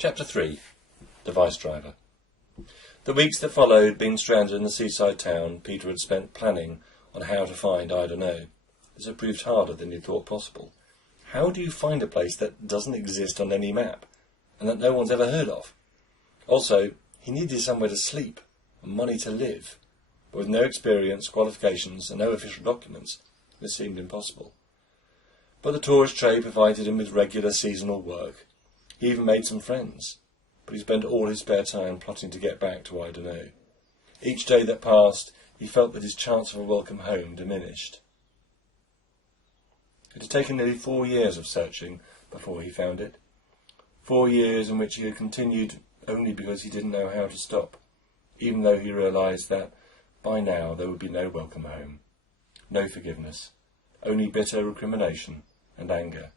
Chapter 3. Device Driver. The weeks that followed being stranded in the seaside town, Peter had spent planning on how to find Eye Dunnow. This had proved harder than he thought possible. How do you find a place that doesn't exist on any map, and that no one's ever heard of? Also, he needed somewhere to sleep, and money to live. But with no experience, qualifications, and no official documents, this seemed impossible. But the tourist trade provided him with regular seasonal work. He even made some friends, but he spent all his spare time plotting to get back to Eye Dunnow. Each day that passed, he felt that his chance of a welcome home diminished. It had taken nearly 4 years of searching before he found it. 4 years in which he had continued only because he didn't know how to stop, even though he realised that by now there would be no welcome home, no forgiveness, only bitter recrimination and anger.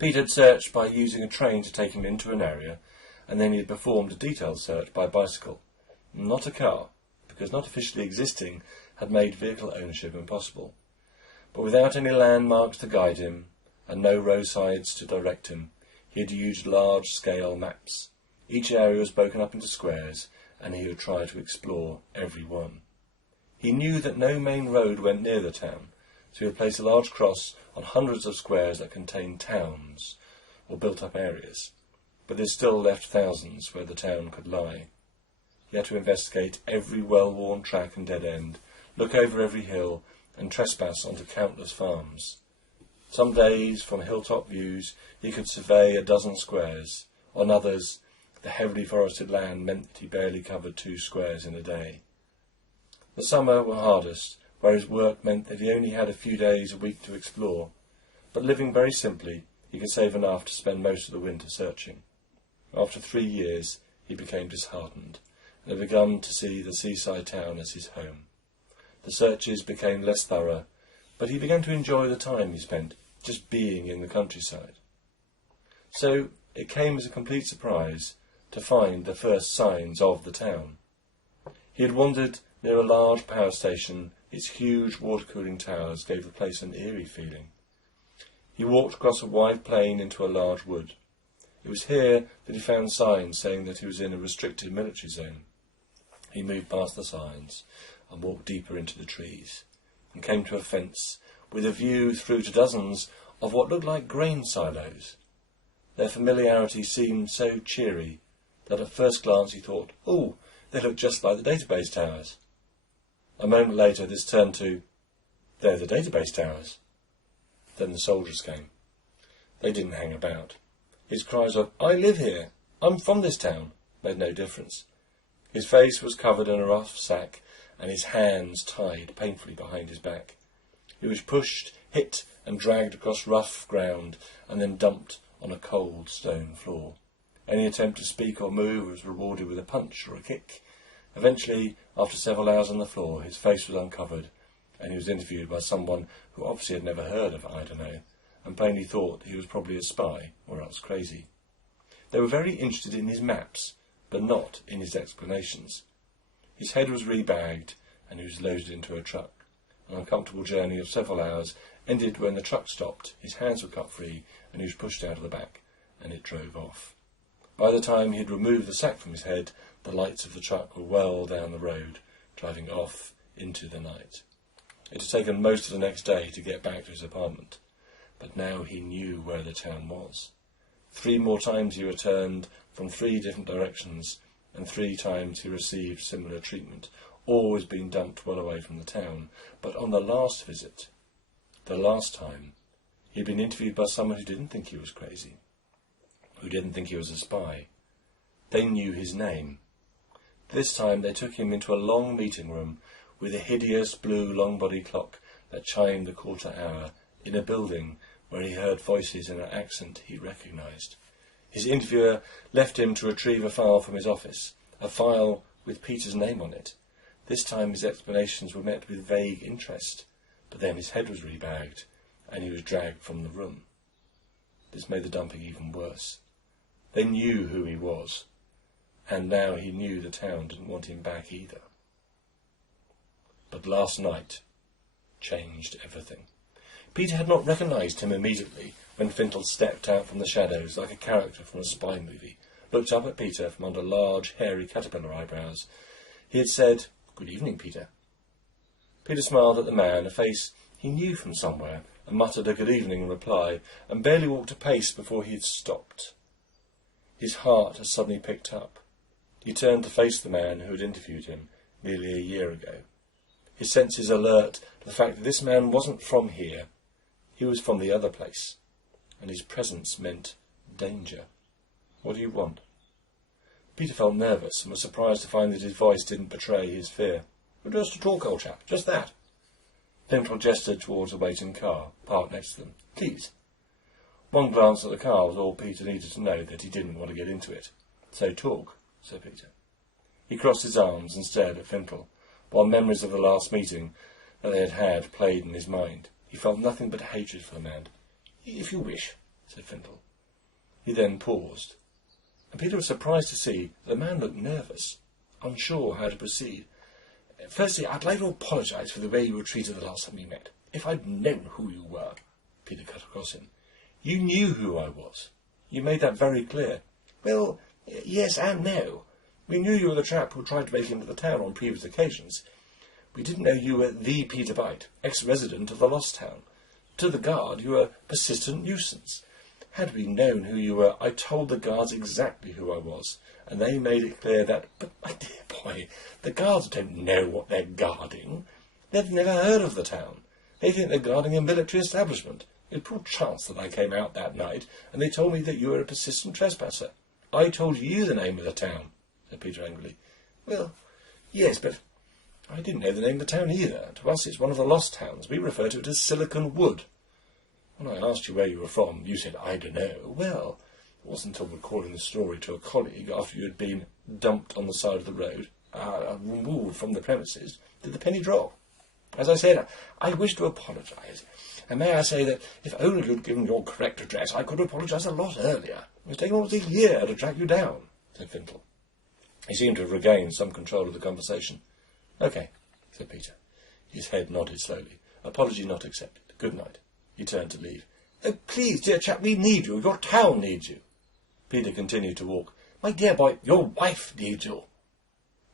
Peter had searched by using a train to take him into an area, and then he had performed a detailed search by bicycle, not a car, because not officially existing had made vehicle ownership impossible. But without any landmarks to guide him, and no roadsides to direct him, he had used large-scale maps. Each area was broken up into squares, and he would try to explore every one. He knew that no main road went near the town, so he had placed a large cross on hundreds of squares that contained towns, or built-up areas. But this still left thousands where the town could lie. He had to investigate every well-worn track and dead end, look over every hill, and trespass onto countless farms. Some days, from hilltop views, he could survey a dozen squares. On others, the heavily forested land meant that he barely covered 2 squares in a day. The summer were hardest, where his work meant that he only had a few days a week to explore, but living very simply, he could save enough to spend most of the winter searching. After 3 years, he became disheartened, and had begun to see the seaside town as his home. The searches became less thorough, but he began to enjoy the time he spent just being in the countryside. So it came as a complete surprise to find the first signs of the town. He had wandered near a large power station. Its huge water-cooling towers gave the place an eerie feeling. He walked across a wide plain into a large wood. It was here that he found signs saying that he was in a restricted military zone. He moved past the signs and walked deeper into the trees, and came to a fence with a view through to dozens of what looked like grain silos. Their familiarity seemed so cheery that at first glance he thought, "Oh, they look just like the database towers." A moment later this turned to, "They're the database towers." Then the soldiers came. They didn't hang about. His cries of, "I live here, I'm from this town," made no difference. His face was covered in a rough sack, and his hands tied painfully behind his back. He was pushed, hit, and dragged across rough ground, and then dumped on a cold stone floor. Any attempt to speak or move was rewarded with a punch or a kick. Eventually, after several hours on the floor, his face was uncovered, and he was interviewed by someone who obviously had never heard of Eye Dunnow, and plainly thought he was probably a spy, or else crazy. They were very interested in his maps, but not in his explanations. His head was rebagged, and he was loaded into a truck. An uncomfortable journey of several hours ended when the truck stopped, his hands were cut free, and he was pushed out of the back, and it drove off. By the time he had removed the sack from his head, the lights of the truck were well down the road, driving off into the night. It had taken most of the next day to get back to his apartment, but now he knew where the town was. 3 more times he returned from 3 different directions, and 3 times he received similar treatment, always being dumped well away from the town. But on the last visit, the last time, he had been interviewed by someone who didn't think he was crazy, who didn't think he was a spy. They knew his name. This time they took him into a long meeting room with a hideous blue long-body clock that chimed the quarter hour in a building where he heard voices in an accent he recognised. His interviewer left him to retrieve a file from his office, a file with Peter's name on it. This time his explanations were met with vague interest, but then his head was rebagged, and he was dragged from the room. This made the dumping even worse. They knew who he was, and now he knew the town didn't want him back either. But last night changed everything. Peter had not recognised him immediately when Fintle stepped out from the shadows like a character from a spy movie, looked up at Peter from under large, hairy caterpillar eyebrows. He had said, "Good evening, Peter." Peter smiled at the man, a face he knew from somewhere, and muttered a good evening in reply, and barely walked a pace before he had stopped. His heart had suddenly picked up. He turned to face the man who had interviewed him nearly a year ago. His senses alert to the fact that this man wasn't from here. He was from the other place, and his presence meant danger. "What do you want?" Peter felt nervous and was surprised to find that his voice didn't betray his fear. "Just to talk, old chap, just that." Fintle gestured towards a waiting car, parked next to them. "Please." One glance at the car was all Peter needed to know that he didn't want to get into it. "So talk," said Peter. He crossed his arms and stared at Fintle, while memories of the last meeting that they had had played in his mind. He felt nothing but hatred for the man. "If you wish," said Fintle. He then paused, and Peter was surprised to see that the man looked nervous, unsure how to proceed. "Firstly, I'd like to apologise for the way you were treated the last time we met. If I'd known who you were," Peter cut across him. "You knew who I was. You made that very clear." "Well, yes and no. We knew you were the chap who tried to break into the town on previous occasions. We didn't know you were the Peter Byte, ex-resident of the Lost Town. To the guard, you were a persistent nuisance. Had we known who you were, I told the guards exactly who I was, and they made it clear that, but my dear boy, the guards don't know what they're guarding. They've never heard of the town. They think they're guarding a military establishment. It proved chance that I came out that night, and they told me that you were a persistent trespasser. I told you the name of the town," said Peter angrily. "Well, yes, but I didn't know the name of the town either. To us it's one of the lost towns. We refer to it as Silicon Wood. When I asked you where you were from, you said, 'I dunno.' Well, it wasn't until recalling the story to a colleague after you had been dumped on the side of the road, removed from the premises, did the penny drop. As I said, I wish to apologise. And may I say that if only you'd given your correct address, I could have apologised a lot earlier. It's taken almost a year to track you down," said Fintle. He seemed to have regained some control of the conversation. "OK," said Peter. His head nodded slowly. "Apology not accepted. Good night." He turned to leave. "Oh, please, dear chap, we need you. Your town needs you." Peter continued to walk. "My dear boy, your wife needs you."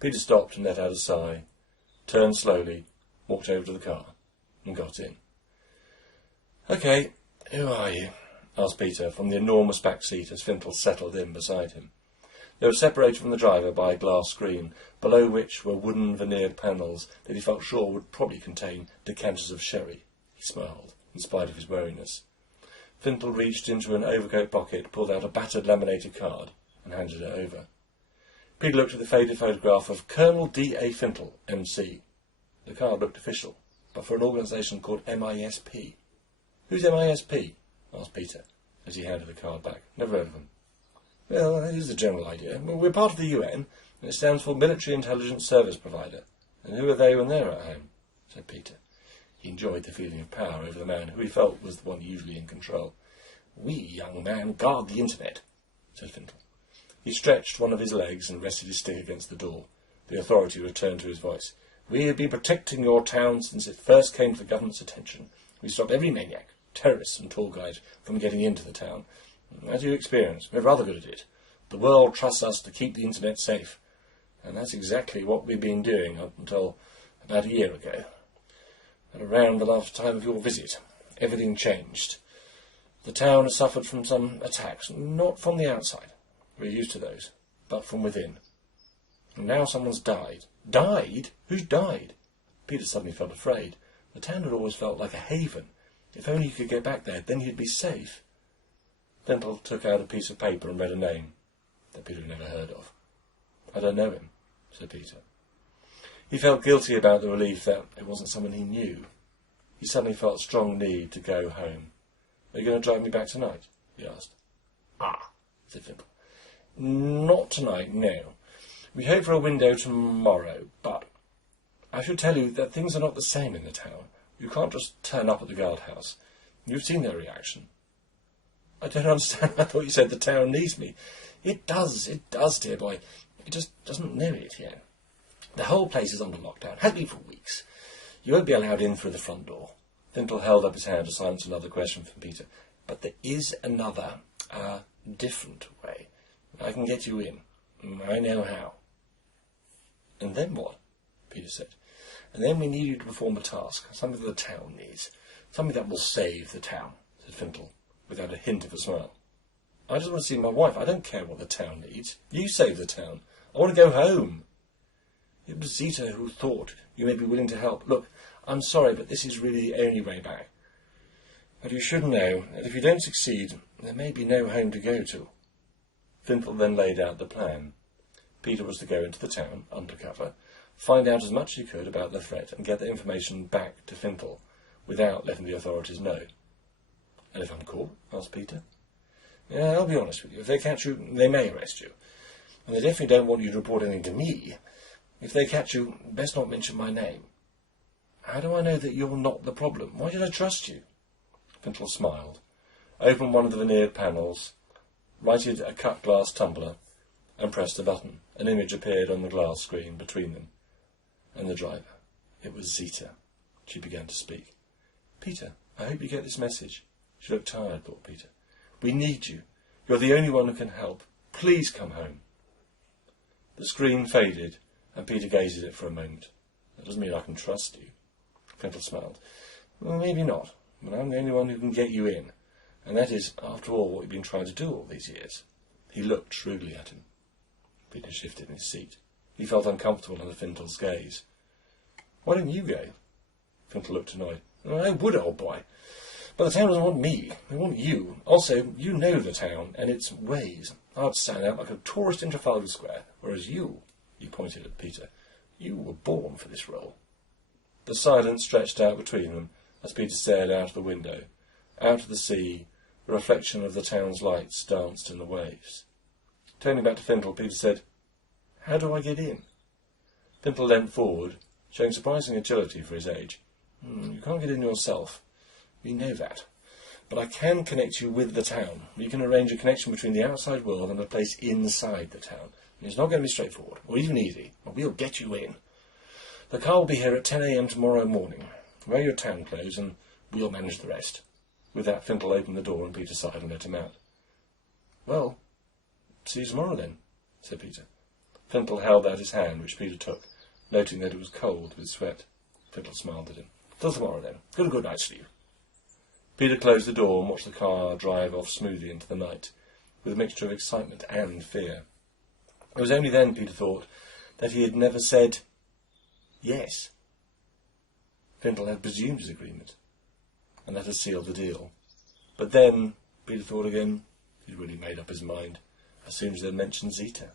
Peter stopped and let out a sigh, turned slowly, walked over to the car, and got in. "OK, who are you?" asked Peter from the enormous back seat as Fintle settled in beside him. They were separated from the driver by a glass screen, below which were wooden veneered panels that he felt sure would probably contain decanters of sherry. He smiled, in spite of his wariness. Fintle reached into an overcoat pocket, pulled out a battered laminated card, and handed it over. Peter looked at the faded photograph of Colonel D.A. Fintle, M.C. The card looked official, but for an organisation called MISP. "Who's MISP?" asked Peter, as he handed the card back. "Never heard of them." "Well, that is the general idea. We're part of the UN, and it stands for Military Intelligence Service Provider. And who are they when they're at home?" said Peter. He enjoyed the feeling of power over the man who he felt was the one usually in control. "We, young man, guard the internet," said Fintle. He stretched one of his legs and rested his stick against the door. The authority returned to his voice. "We have been protecting your town since it first came to the government's attention. We stop every maniac, terrorists and tour guides from getting into the town. As you experienced, we're rather good at it. The world trusts us to keep the internet safe. And that's exactly what we've been doing up until about a year ago. At around the last time of your visit, everything changed. The town has suffered from some attacks, not from the outside. We're used to those, but from within. And now someone's died." "Died? Who's died?" Peter suddenly felt afraid. The town had always felt like a haven. If only he could get back there, then he'd be safe. Fintle took out a piece of paper and read a name that Peter had never heard of. "I don't know him," said Peter. He felt guilty about the relief that it wasn't someone he knew. He suddenly felt a strong need to go home. "Are you going to drive me back tonight?" he asked. "Ah," said Fintle. "Not tonight, no. We hope for a window tomorrow, but I should tell you that things are not the same in the town. You can't just turn up at the guardhouse. You've seen their reaction." "I don't understand. I thought you said the town needs me." It does, dear boy. It just doesn't know it yet. The whole place is under lockdown. Has been for weeks. You won't be allowed in through the front door. Fintle held up his hand to silence another question from Peter. But there is another, different way. I can get you in. I know how. And then what? Peter said. And then we need you to perform a task, something the town needs. Something that will save the town, said Fintle, without a hint of a smile. I just want to see my wife. I don't care what the town needs. You save the town. I want to go home. It was Zeta who thought you may be willing to help. Look, I'm sorry, but this is really the only way back. But you should know that if you don't succeed, there may be no home to go to. Fintle then laid out the plan. Peter was to go into the town, undercover, find out as much as he could about the threat and get the information back to Fintle without letting the authorities know. And if I'm caught? Asked Peter. Yeah, I'll be honest with you. If they catch you, they may arrest you. And they definitely don't want you to report anything to me. If they catch you, best not mention my name. How do I know that you're not the problem? Why should I trust you? Fintle smiled, opened one of the veneered panels, righted a cut glass tumbler, and pressed a button. An image appeared on the glass screen between them and the driver. It was Zeta. She began to speak. Peter, I hope you get this message. She looked tired, thought Peter. We need you. You're the only one who can help. Please come home. The screen faded, and Peter gazed at it for a moment. That doesn't mean I can trust you. Fintle smiled. Well, maybe not, but I'm the only one who can get you in. And that is, after all, what you've been trying to do all these years. He looked shrewdly at him. Peter shifted in his seat. He felt uncomfortable under Fintle's gaze. Why don't you go? Fintle looked annoyed. I would, old boy. But the town doesn't want me. They want you. Also, you know the town and its ways. I'd stand out like a tourist in Trafalgar Square, whereas you, he pointed at Peter, you were born for this role. The silence stretched out between them as Peter stared out of the window. Out of the sea, the reflection of the town's lights danced in the waves. Turning back to Fintle, Peter said, How do I get in? Fintle leant forward, showing surprising agility for his age. You can't get in yourself. We know that. But I can connect you with the town. We can arrange a connection between the outside world and a place inside the town. And it's not going to be straightforward, or even easy, but we'll get you in. The car will be here at 10 a.m. tomorrow morning. Wear your town clothes and we'll manage the rest. With that, Fintle opened the door and Peter sighed and let him out. Well, see you tomorrow then, said Peter. Fintle held out his hand, which Peter took, noting that it was cold with sweat. Fintle smiled at him. Till tomorrow then. Good night's sleep. Peter closed the door and watched the car drive off smoothly into the night, with a mixture of excitement and fear. It was only then, Peter thought, that he had never said yes. Fintle had presumed his agreement, and that had sealed the deal. But then, Peter thought again, he'd really made up his mind as soon as they mentioned Zeta.